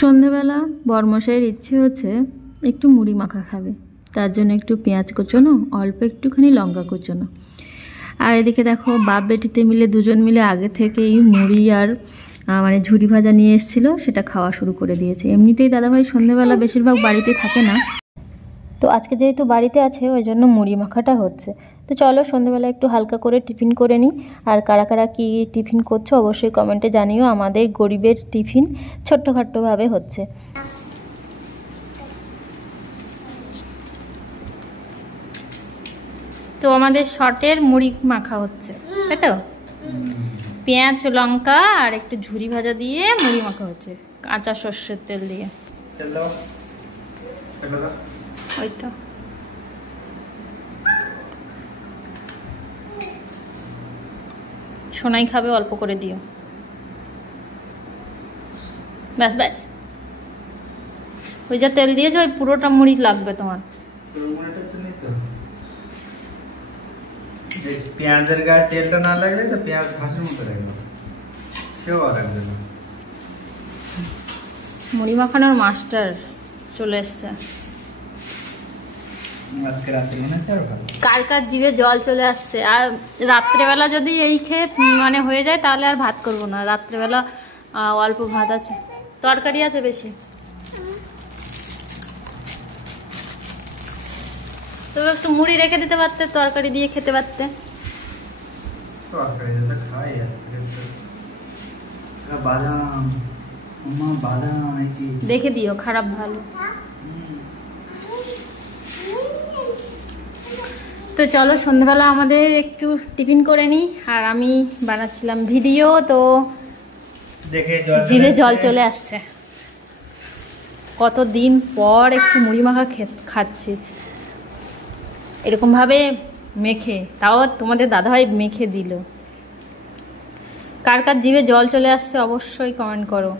সন্ধেবেলা বরমশাইয়ের ইচ্ছে হচ্ছে একটু মুড়ি মাখা খাবে, তার জন্য একটু পেঁয়াজ কুচোনো, অল্প একটুখানি লঙ্কা কুচোনো। আর এদিকে দেখো বাপ বেটিতে মিলে দুজন মিলে আগে থেকেই মুড়ি আর মানে ঝুরি ভাজা নিয়ে এসেছিলো, সেটা খাওয়া শুরু করে দিয়েছে। এমনিতেই দাদাভাই সন্ধেবেলা বেশিরভাগ বাড়িতে থাকে না, তো আজকে যেহেতু বাড়িতে আছে ওই জন্য মুড়ি মাখাটা হচ্ছে। তো চলো সন্ধেবেলা একটু হালকা করে টিফিন করে নিই। আর কারা কারা কী টিফিন করছো অবশ্যই কমেন্টে জানিও। আমাদের গরিবের টিফিন ছোট্টখাট্টোভাবে হচ্ছে। তো আমাদের শর্টের মুড়ি মাখা হচ্ছে, তাই তো? পেঁয়াজ লঙ্কা আর একটু ঝুরি ভাজা দিয়ে মুড়ি মাখা হচ্ছে, কাঁচা সর্ষের তেল দিয়ে। ওই তো সোনাই খাবে, অল্প করে দিও, ব্যাস ব্যাস। ওই যা তেল দিয়েছো ওই পুরোটা মুড়ি লাগবে তোমার। পেঁয়াজের গায়ে তেলটা না লাগলে তো পেঁয়াজ ঘাসের মতো লাগবে, সেও লাগবে না। মুড়ি মাখানোর মাস্টার চলে এসছে। আজকে রাতে এনেছে আর ভালো। কার কার জিভে জল চলে আসছে। আর রাত্রেবেলা যদি এই খেয়ে মানে হয়ে যায় তাহলে আর ভাত করবো না। রাত্রেবেলা অল্প ভাত আছে, তরকারি আছে বেশি। তবে একটু মুড়ি রেখে দিতে পারতে, তরকারি দিয়ে খেতে পারতে। বাদাম বাদাম দেখে দিও, খারাপ ভালো। তো চলো সন্ধ্যাবেলা আমাদের একটু টিফিন করে নিই। আর আমি বানাচ্ছিলাম ভিডিও, তো জিভে জল চলে আসছে। কতদিন পর একটু মুড়ি মাখা খাচ্ছি এরকমভাবে মেখে, তাও তোমাদের দাদাভাই মেখে দিল। কার কার জিভে জল চলে আসছে অবশ্যই কমেন্ট করো।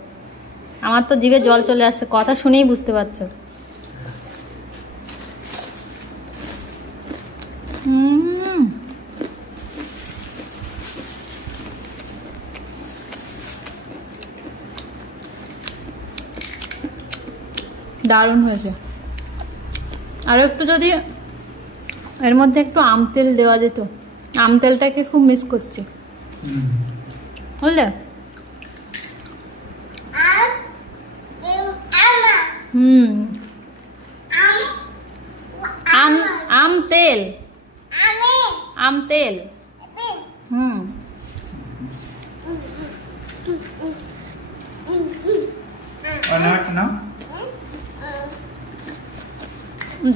আমার তো জিভে জল চলে আসছে, কথা শুনেই বুঝতে পারছো। দারুণ হয়েছে। আরও একটু যদি এর মধ্যে একটু আম তেল দেওয়া যেত, আম তেলটাকে খুব মিস করছি, বুঝলে? আম তেল, আম তেল।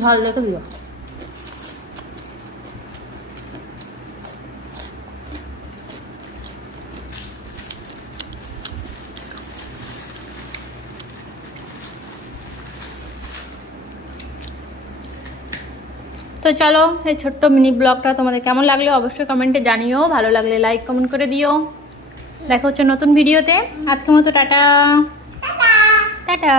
ঝাল দেখে দিও। তো চলো এই ছোট্ট মিনি ব্লগটা তোমাদের কেমন লাগলো অবশ্যই কমেন্টে জানিও। ভালো লাগলে লাইক কমেন্ট করে দিও। দেখা হচ্ছে নতুন ভিডিওতে। আজকের মতো টাটা টাটা।